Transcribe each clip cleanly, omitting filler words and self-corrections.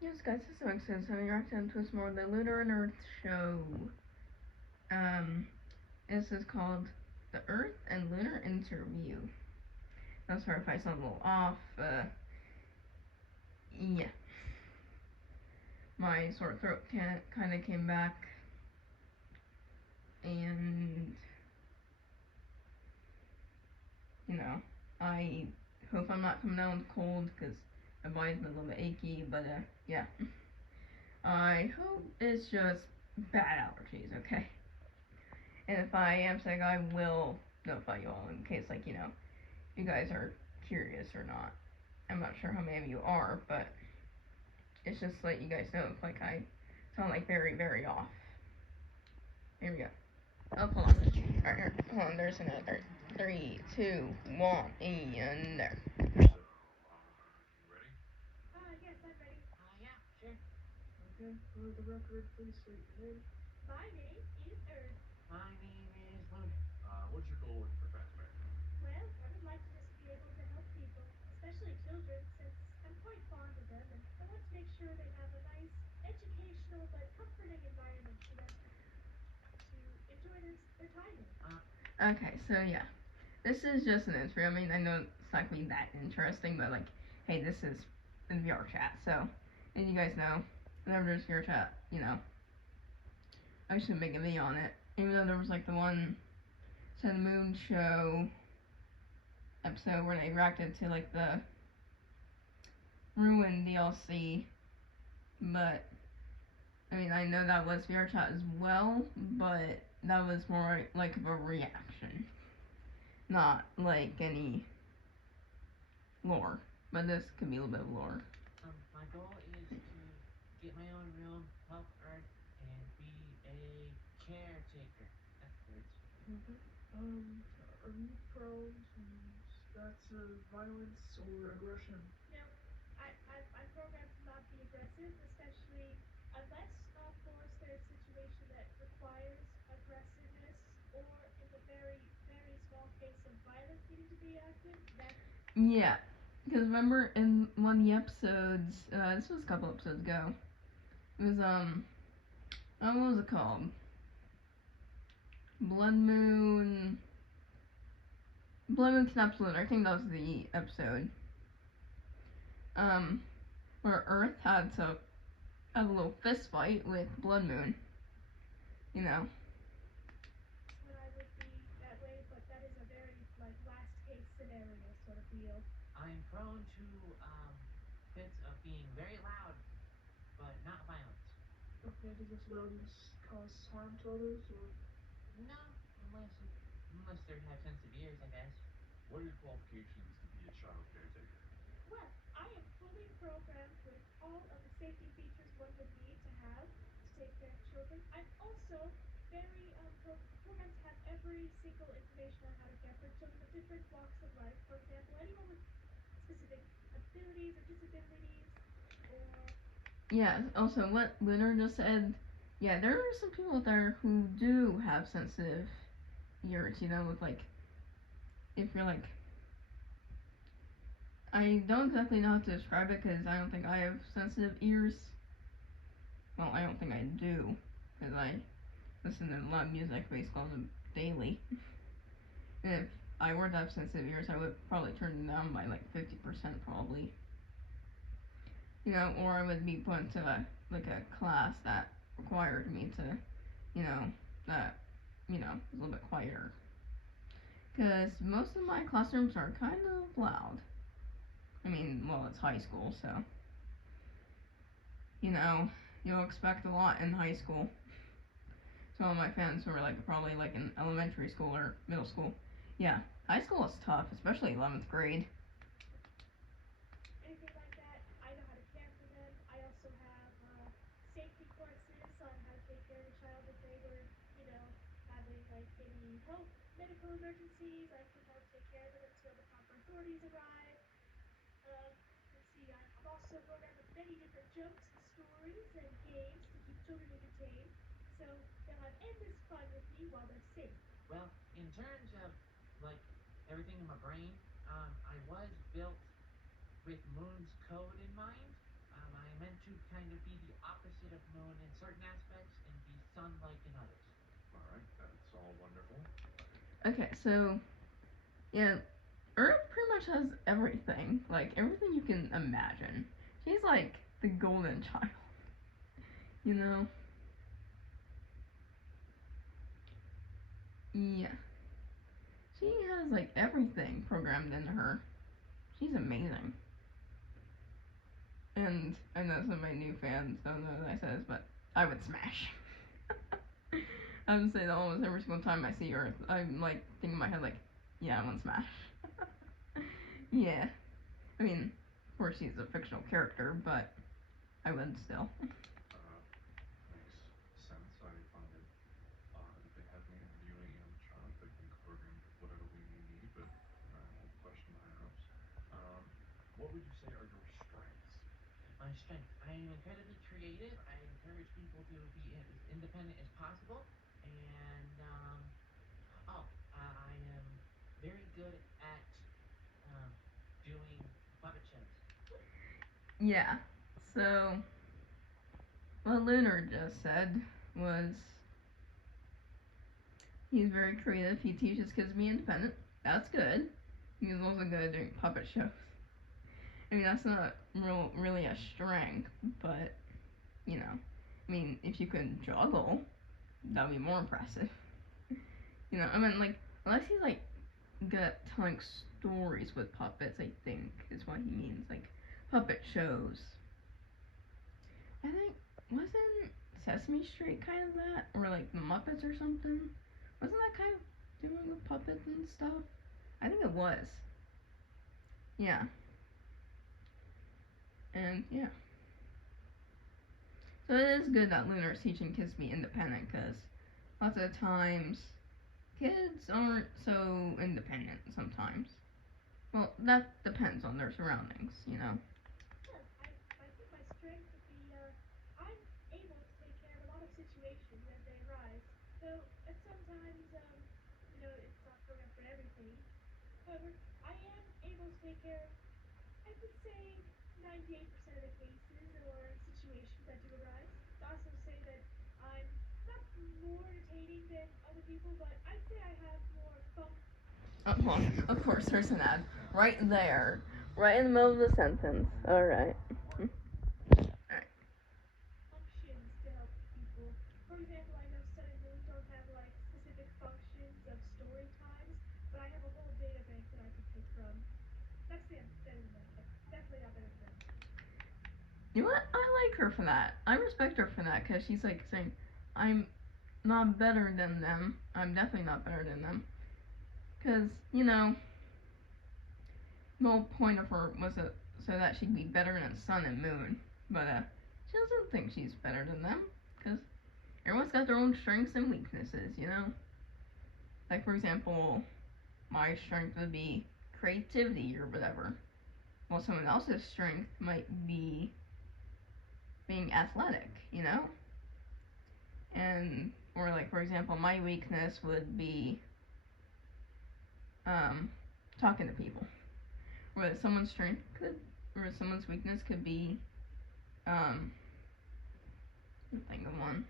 Yes, guys, this is so exciting. So you're reacting to more the Lunar and Earth Show. Um, this is called the Earth and Lunar Interview. I'm sorry if I sound a little off. Yeah, my sore throat kind of came back, and you know, I hope I'm not coming down with cold because my body's been a little bit achy. But yeah, I hope it's just bad allergies. Okay. And if I am sick, I will notify you all in case, like, you guys are curious or not. I'm not sure how many of you are, but it's just to let you guys know if, like, I sound, like, very, very off. Here we go. Oh, hold on. Alright, hold on. There's another. 3, 2, 1, and there. Okay, for the record, please state your name. My name is Earth. My name is Lunar. What's your goal with Professor? Well, I would like to just be able to help people, especially children, since I'm quite fond of them, and I want to make sure they have a nice, educational, but comforting environment for them to enjoy their time in. Okay, so yeah. This is just an intro. I mean, I know it's not going to be that interesting, but, like, hey, this is in VR chat, so, and you guys know, whenever there's VR chat, I should make a video on it. Even though there was, like, the one Sun Moon Show episode where they reacted to, like, the Ruin DLC, but I mean, I know that was VR chat as well, but that was more like of a reaction, not like any lore. But this could be a little bit of lore. My goal is to get my own room, help Earth, and be a caretaker. That's words. Okay. Are you prone to acts of violence or aggression? No, I'm programmed to not be aggressive, especially unless, of course, there's a situation that requires aggressiveness, or in the very, very small case of violence needing to be acted. Yeah, because remember in one of the episodes, this was a couple episodes ago. It was what was it called? Blood Moon. Blood Moon Kidnaps Lunar. I think that was the episode. Where Earth had to have a little fist fight with Blood Moon. You know. When I would be that way, but that is a very, like, last case scenario sort of deal. I'm prone to fits of being very loud, but not violent. Okay, does this loudness cause harm to others, or? No, unless they have sensitive ears, I guess. What are your qualifications to be a child caretaker? Well, I am fully programmed with all of the safety features one would need to have to take care of children. I'm also very programmed to have every single information on how to care for children of different walks of life. For example, anyone with specific abilities or disabilities, or Yeah, also what Lunar just said, yeah, there are some people out there who do have sensitive ears, with, like, if you're, like, I don't exactly know how to describe it because I don't think I have sensitive ears. Well, I don't think I do, because I listen to a lot of music basically daily. And if I were to have sensitive ears, I would probably turn them down by, like, 50% probably. Or I would be put into a class that required me to, that, was a little bit quieter. Because most of my classrooms are kind of loud. I mean, well, it's high school, so, you'll expect a lot in high school. Some of my friends who are, like, probably, like, in elementary school or middle school. Yeah, high school is tough, especially 11th grade. anything like that. I know how to care for them. I also have safety courses on how to take care of a child if they were, having, like, any health medical emergencies. I can help take care of them until the proper authorities arrive. Let's see, I'm also programmed with many different jokes and stories and games to keep children entertained, so they'll have endless fun with me while they're safe. Well, in terms of like everything in my brain, I was built with Moon's code in mind. I meant to kind to be the opposite of moon in certain aspects and be sun-like in others. Alright, that's all wonderful. Okay, so yeah, Earth pretty much has everything, like everything you can imagine. She's like the golden child, you know? Yeah. She has like everything programmed into her. She's amazing. And I know some of my new fans don't know what I said this, but I would smash. I would say that almost every single time I see Earth, I'm like thinking in my head like, yeah, I want smash. Yeah. I mean, of course she's a fictional character, but I would still. Makes sense. I find it odd that they have me interviewing animatronic that can be programmed with whatever we may need, but I won't question the higher ups. Um, what would you say are your strengths? My strength. I am incredibly creative. I encourage people to be as independent as possible. And, I am very good at um, doing puppet shows. Yeah. So, what Lunar just said was he's very creative. He teaches kids to be independent. That's good. He's also good at doing puppet shows. I mean, that's not really a strength, but, you know. I mean, if you could juggle, that would be more impressive. You know, I mean, like, unless he's, like, good at telling stories with puppets, I think, is what he means. Like, puppet shows. I think, wasn't Sesame Street kind of that? Or, like, the Muppets or something? Wasn't that kind of doing with puppets and stuff? I think it was. Yeah. And, yeah. So it is good that Lunar is teaching kids to be independent, because lots of times kids aren't so independent sometimes. Well, that depends on their surroundings, you know. Yeah, I think my strength would be I'm able to take care of a lot of situations as they arise. Though at sometimes, it's not programmed for everything. However, I am able to take care of, I would say, 98% of the cases or situations that do arise. To also say that I'm not more entertaining than other people, but I'd say I have more fun. Well, of course, there's an ad right there, right in the middle of the sentence. All right. Functions to help people. For example, I know Sun and Moon don't have like specific functions of story times, but I have a whole data bank that I can pick from. Not to say I'm better than them, but definitely not better than them. You know what? I like her for that. I respect her for that, because she's like saying, I'm not better than them. I'm definitely not better than them. Because, you know, the whole point of her was so that she'd be better than Sun and Moon. But she doesn't think she's better than them, because everyone's got their own strengths and weaknesses, you know? Like, for example, my strength would be creativity or whatever. While someone else's strength might be being athletic, you know? And, or like, for example, my weakness would be talking to people. Where someone's strength could, or someone's weakness could be, think of one.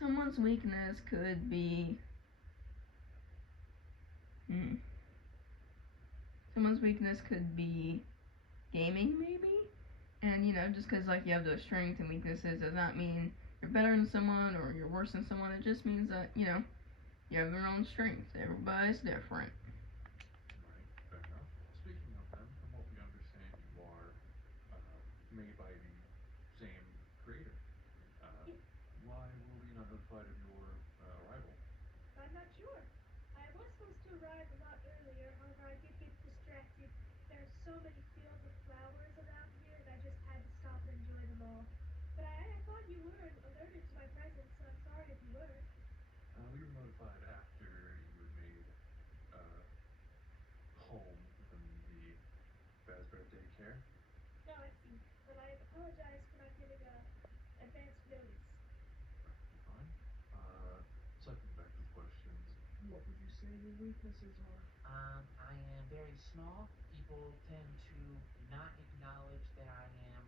Someone's weakness could be, someone's weakness could be gaming, maybe? And, you know, just because, like, you have those strengths and weaknesses does not mean you're better than someone or you're worse than someone. It just means that, you know, you have your own strengths. Everybody's different. Right, fair enough. Speaking of them, from what we understand, you are made by the same creator. Uh, Yeah, why were we not notified of your arrival? I'm not sure. I was supposed to arrive a lot earlier, however, I did get distracted. There are so many fields of flowers around here, and I just had to stop and enjoy them all. But I thought you were alerted to my presence, so I'm sorry if you weren't. We were notified after you were made uh, home within the Fazbear daycare. No, I see. But I apologize for not giving advance notice. Perfectly fine. Cycling back to the questions. What would you say your weaknesses are? I am very small. People tend to not acknowledge that I am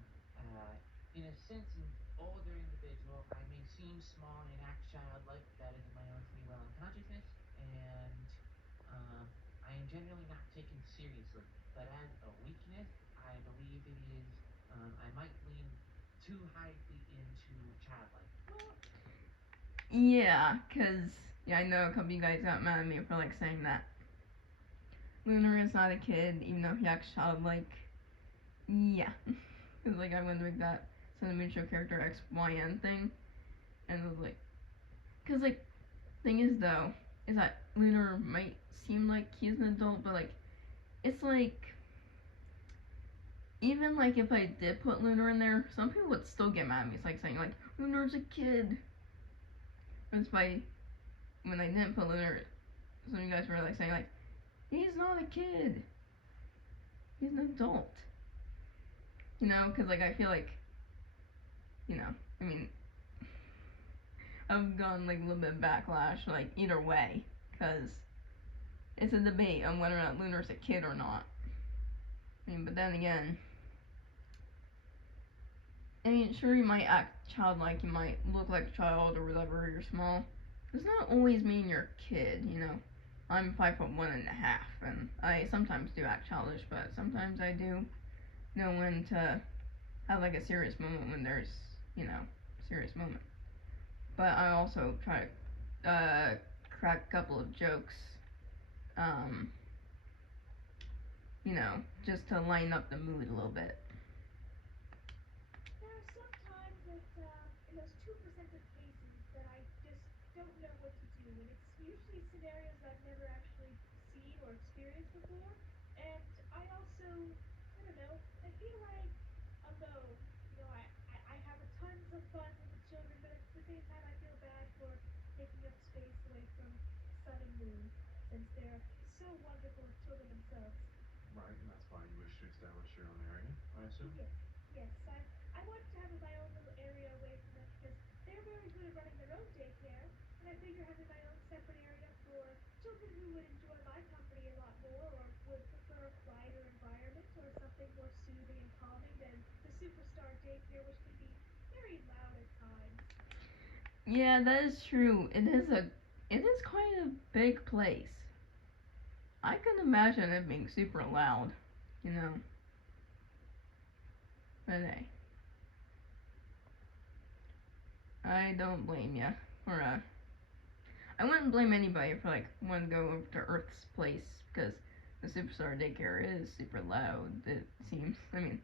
in a sense, an older individual, I may seem small and act childlike, that is in my own free will and consciousness, and I am generally not taken seriously. But as a weakness, I believe it is, I might lean too highly into childlike. Yeah, cause yeah, I know a couple of you guys got mad at me for like saying that Lunar is not a kid, even though he acts childlike. Yeah, cause like I went with that sentimental character XYN thing, and it was like, cause like thing is though, is that Lunar might seem like he's an adult, but like it's like even like if I did put Lunar in there, some people would still get mad at me. It's like saying like Lunar's a kid. That's why when I didn't put Lunar, some of you guys were like saying like he's not a kid, he's an adult. You know, because like I feel like, you know, I mean, I've gotten like a little bit of backlash like either way, because it's a debate on whether or not Lunar's a kid or not. I mean, but then again, I mean, sure you might act childlike, you might look like a child or whatever. You're small. Does not always mean you're a kid. You know, I'm 5'1.5", and I sometimes do act childish, but sometimes I do know when to have like a serious moment when there's, you know, serious moment. But I also try to crack a couple of jokes, um, you know, just to lighten up the mood a little bit. There are some times that, in those 2% of cases, that I just don't know what to do, and it's usually scenarios I've never actually seen or experienced before. And I also, I don't know, I feel like alone. I have a tons of fun with the children, but at the same time, I feel bad for taking up space away from sun and moon, since they're so wonderful children themselves. Right, and that's why you wish to establish your own area, I assume? Yes, yes. I want to have my own little area away from them because they're very good at running their own daycare, and I figure having my own separate area for children who would enjoy my company a lot more or would prefer a quieter environment or something more soothing and calming than the superstar daycare, which can be very loud at times. Yeah, that is true. It is quite a big place. I can imagine it being super loud, you know. But hey, I don't blame ya for I wouldn't blame anybody for like wanting to go over to Earth's place because the superstar daycare is super loud. It seems. I mean,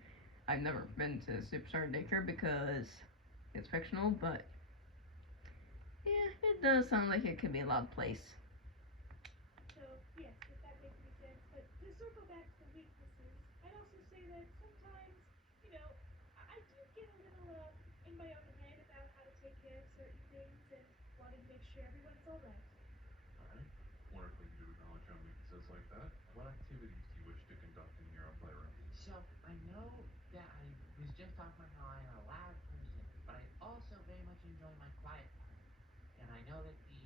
I've never been to superstar daycare because it's fictional, but yeah, it does sound like it could be a loud place. So, yes, if that makes any sense. But to circle back to the weaknesses, I'd also say that sometimes, I do get a little in my own head about how to take care of certain things and wanting to make sure everyone's alright. Alright. Wonderful you do acknowledge your own weaknesses like that. What activities do you wish to conduct in your own playroom? So I know that I was just talking about how I'm a loud person, but I also very much enjoy my quiet time. And I know that the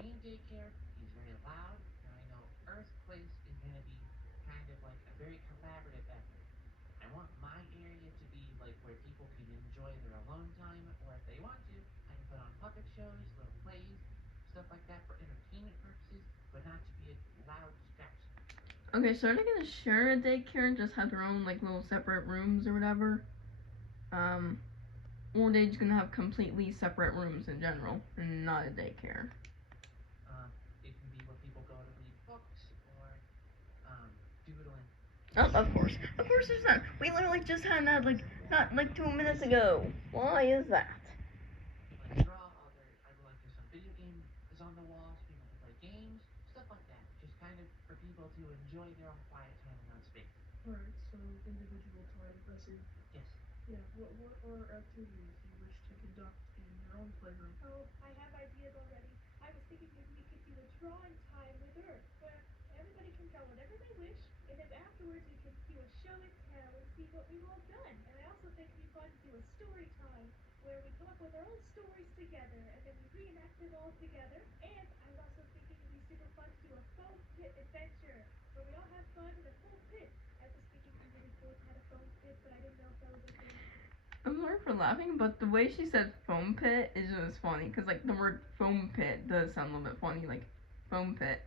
main daycare is very loud, and I know Earth Place is going to be kind of like a very collaborative effort. I want my area to be like where people can enjoy their alone time, or if they want to, I can put on puppet shows, little plays, stuff like that for entertainment purposes, but not to be a loud distraction. Okay, so are they gonna share a daycare and just have their own like little separate rooms or whatever? Um, or are they just gonna have completely separate rooms in general and not a daycare? It can be where people go to read books or doodling. Oh, of course there's not. We literally just had that like not like 2 minutes ago. Why is that? Like draw, either like there's some video games on the wall so people can play games, stuff like that. Just kind of for people to enjoy their own quiet time and own space. Alright, so individual time, I see. Yes. Yeah, what are activities you wish to conduct in your own playroom? Oh, I have ideas already. I was thinking maybe we could do a drawing time with Earth, where everybody can draw whatever they wish, and then afterwards we can do a show and tell and see what we've all done. And I also think it'd be fun to do a story time, where we come up with our own stories together, and then we reenact them all together. And I was also thinking it'd be super fun to do a foam pit adventure, where we all have fun in a full pit. I was thinking it'd be really cool to have a foam pit, but I didn't know if that was a thing. I'm more for laughing, but the way she said foam pit is just funny. Because, like, the word foam pit does sound a little bit funny. Like, foam pit.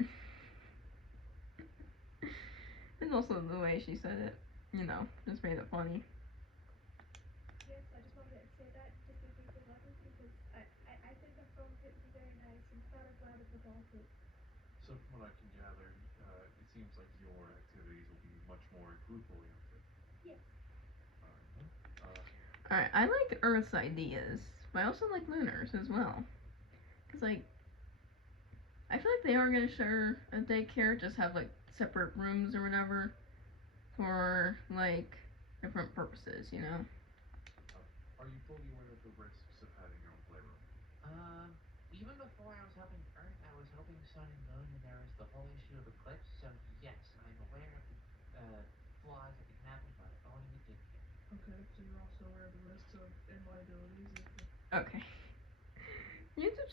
And also the way she said it, just made it funny. Yes, I just wanted to say that just in case they wondered because I think a foam pit would be very nice and it's not as loud as the ball pit. So from what I can gather, it seems like your activities will be much more group oriented. Yes. Alright then. Alright, I like Earth's ideas, but I also like Lunar's as well. Because, like, I feel like they are going to share a daycare, just have, like, separate rooms or whatever for, like, different purposes, Are you fully aware of the risks of having your own playroom? Even before I was helping Earth, I was helping Sun and Moon, and there was the whole issue of eclipse. So yes, I'm aware of the flaws that can happen by owning a daycare. Okay, so you're also aware of the risks of and liabilities if the Okay. YouTube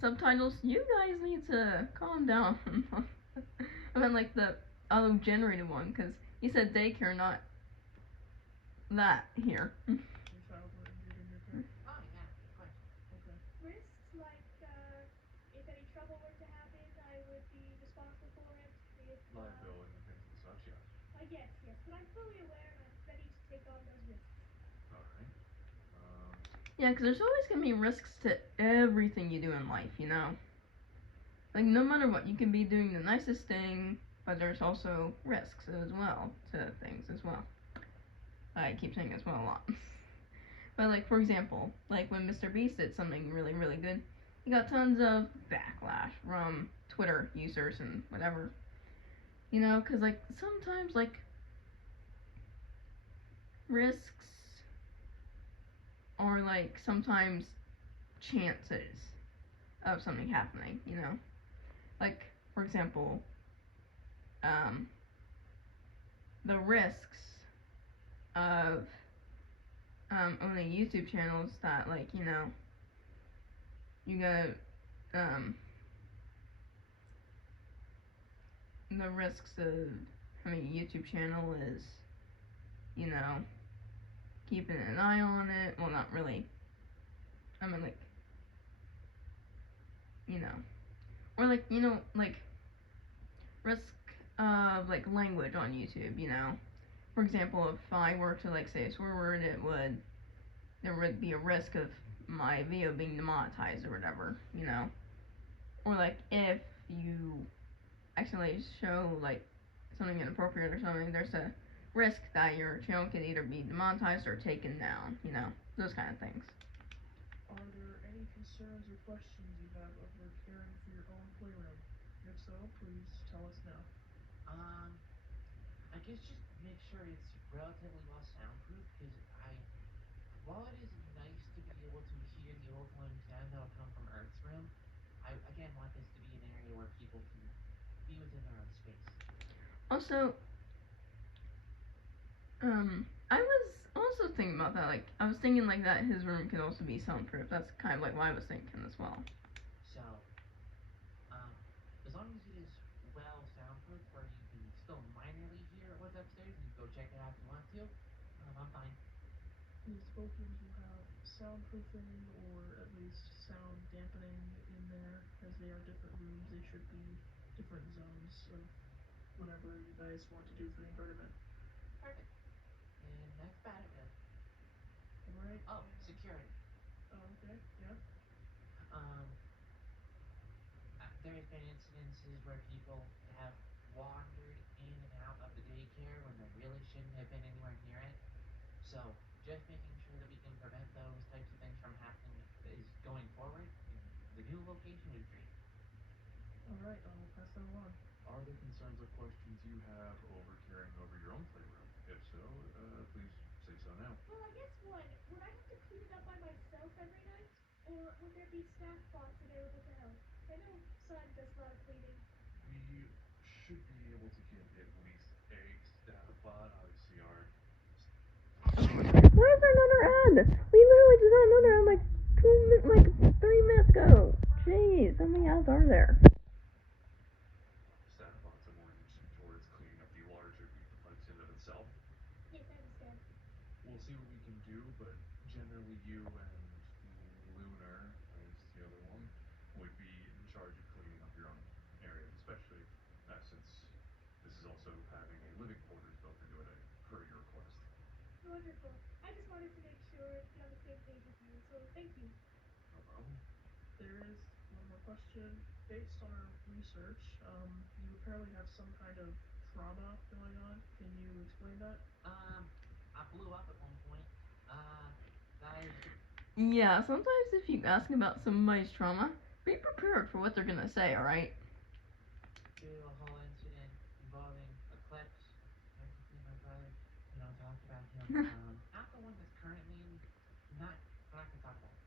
subtitles, you guys need to calm down. I meant, like, the auto-generated one, because he said daycare, not that here. your child were injured in your care. Oh yeah, of course. Okay. Risks like if any trouble were to happen, I would be responsible for it. If Liability and things and such, yes. yes, but I'm fully aware and I'm ready to take on those risks. Alright. Yeah, because there's always going to be risks to everything you do in life, Like, no matter what, you can be doing the nicest thing, but there's also risks as well to things as well. I keep saying as well a lot. But, like, for example, like when Mr. Beast did something really, really good, he got tons of backlash from Twitter users and whatever. Because, like, sometimes, like, risks are, like, sometimes chances of something happening, Like, for example, the risks of owning YouTube channels that, like, you gotta, the risks of having a YouTube channel is, keeping an eye on it. Well, not really. I mean, like, or, like, like, risk of, like, language on YouTube, For example, if I were to, like, say a swear word, there would be a risk of my video being demonetized or whatever, Or, like, if you accidentally show, like, something inappropriate or something, there's a risk that your channel could either be demonetized or taken down, those kind of things. Are there any concerns or questions you have over caring for your own playroom? If so, please tell us now. I guess just make sure it's relatively well soundproof because while it is nice to be able to hear the overwhelming sound that will come from Earth's room, I again want this to be an area where people can be within their own space. Also, I was also thinking about that. Like, I was thinking, like, that his room could also be soundproof. That's kind of like what I was thinking as well. So, as long as it is well soundproof where you can still minorly hear what's upstairs and go check it out if you want to, I'm fine. Is both rooms will have soundproofing or at least sound dampening in there, as they are different rooms. They should be different zones of whatever you guys want to do for the environment. Perfect. And that's about it, really. Alright. Oh, security. Oh, okay, yeah. There's been incidences where people have wandered in and out of the daycare when they really shouldn't have been anywhere near it. So, just making sure that we can prevent those types of things from happening is going forward. The new location would be great. Alright, I'll pass that along. Are there concerns or questions you have over caring over your own playroom? If so, please say so now. Well, I guess one, would I have to clean it up by myself every night? Or would there be staff bots available to help? I know Sun does a lot of cleaning. We should be able to get at least a staff bot. Obviously, our Where's another ad? We literally just got another ad like 3 minutes ago. Jeez, how many ads are there? staff bots are more interested towards cleaning up the larger ecoplex in of itself. Yes, I understand. We'll see what we can do, but generally you and Lunar, as the other one, would be in charge of cleaning up your own area, especially since this is also having a living quarters built into it per your request. Wonderful. I just wanted to make sure to be on the same page with you, so thank you. No problem. There is one more question. Based on our research, you apparently have some kind of trauma going on. Can you explain that? I blew up at one point. That is Yeah, sometimes if you ask about somebody's trauma, be prepared for what they're gonna say, alright? due to a whole incident involving Eclipse. Technically, my brother, talked about him. Not the one that's currently in. Not. We're not gonna talk about it.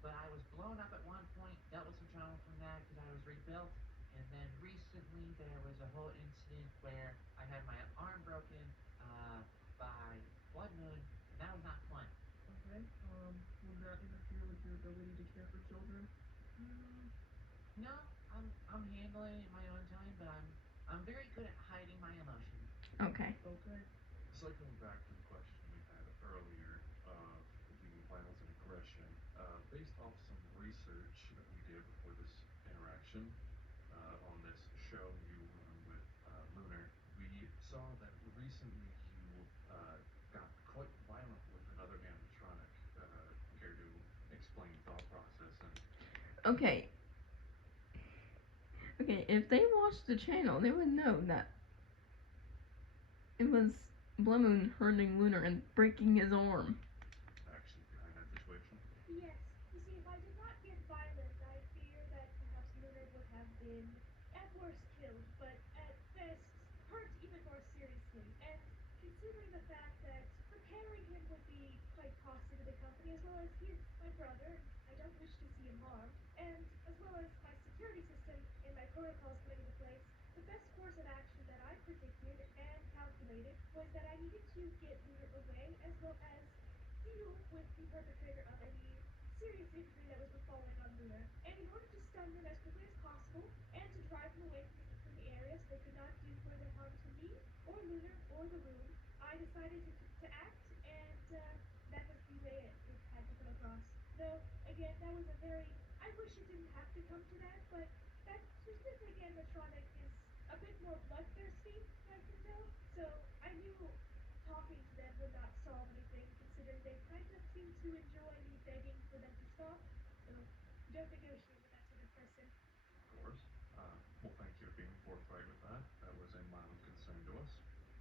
But I was blown up at one point. Dealt with some trauma from that because I was rebuilt. And then recently there was a whole incident where I had my arm broken by Blood Moon, and that was not fun. Okay. Would that interfere with your ability to care for children? No, I'm handling it in my own time, but I'm very good at hiding my emotions. Okay. Okay. Cycling back to the question we had earlier of the violence and aggression, based off some research that we did before this interaction on this show you run with Lunar, we saw that recently you got quite violent with another animatronic. Care to explain thought process and Okay. Okay, if they watched the channel, they would know that it was Blood Moon hurting Lunar and breaking his arm. actions behind that situation? Yes. You see, if I did not get violent, I fear that perhaps Lunar would have been, at worst, killed, but at best, hurt even more seriously. And considering the fact that repairing him would be quite costly to the company, as well as he is my brother, and I don't wish to see him harmed, and as well as my security system and my protocols coming into place, the best course of action that I predicted and calculated was that I needed to get Lunar away, as well as deal with the perpetrator of any serious injury that was befalling on Lunar. And in order to stun them as quickly as possible and to drive them away from the area so they could not do further harm to me or Lunar or the room, I decided to act, and that was the way it had to come across. Though, again, that was a very. I wish it didn't have to come to that, but that specific animatronic is a bit more bloodthirsty, I can tell. So I knew talking to them would not solve anything, considering they kind of seem to enjoy me begging for them to stop. So you don't negotiate with that sort of person. Of course. Well, thank you for being forthright with that. That was a mild concern to us.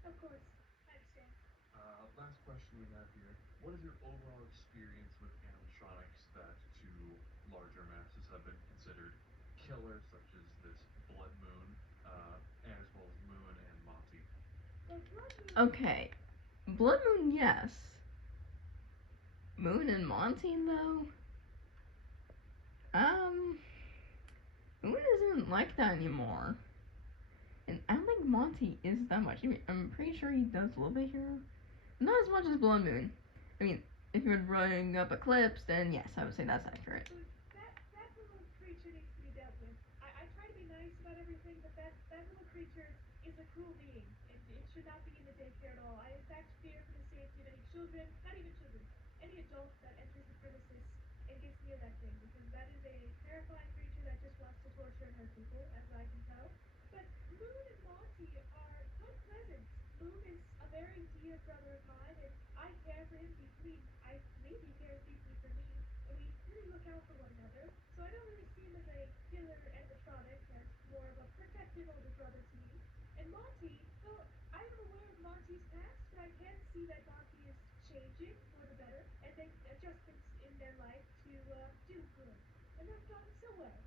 Of course, I understand. Last question we have here. What is your overall experience with animatronics that to larger masses have been considered killers, such as this Blood Moon, as well as Moon and Monty? Well, Blood Moon. Okay. Blood Moon, yes. Moon and Monty, though? Um. Moon isn't like that anymore. And I don't think Monty is that much. I mean, I'm pretty sure he does a little bit here. Not as much as Blood Moon. I mean, if you're running up Eclipse, then yes, I would say that's accurate. That little creature needs to be dealt with. I try to be nice about everything, but that little creature is a cruel being, and it should not be in the daycare at all. I, in fact, fear for the safety of any children, not even children, any adult that enters the premises and gets near that thing, because that is a terrifying creature that just wants to torture and hurt people, as I can tell. But Moon and Monty are quite pleasant. Moon is a very dear brother of mine, and I care for him deeply. I believe he cares deeply for me, and we really look out for one another. So I don't really see him as a killer animatronic, as more of a protective older brother to me. And Monty, well, I am aware of Monty's past, but I can see that Monty is changing for the better and making adjustments in their life to do good. And they've done so well.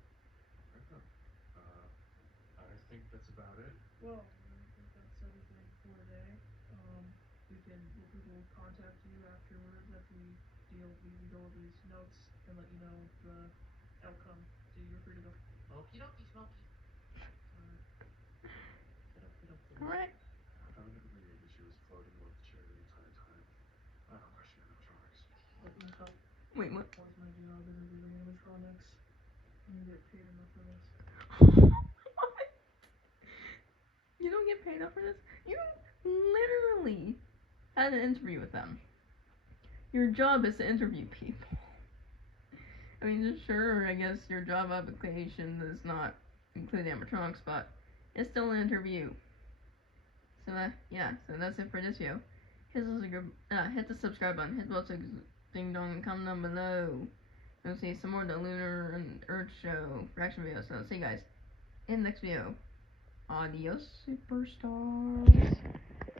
Alright then. I think that's about it. Well, I think that's everything for today. We will contact you afterwards after we go over these notes and let you know the outcome. So you're free to go. Okie dokie, Smokey. Alright. Get up. Alright. I found it weird that she was floating above the chair the entire time. I don't question animatronics. Let me help. Wait, what? What's my job interviewing animatronics? I don't get paid enough for this. What? You don't get paid enough for this? You literally had an interview with them. Your job is to interview people. I mean, sure, I guess your job application does not include animatronics, but it's still an interview. So yeah, so that's it for this video. Hit the subscribe button, hit the bell ding dong, and comment down below. We'll see some more of the Lunar and Earth Show reaction videos. So see you guys in the next video. Adios, superstars.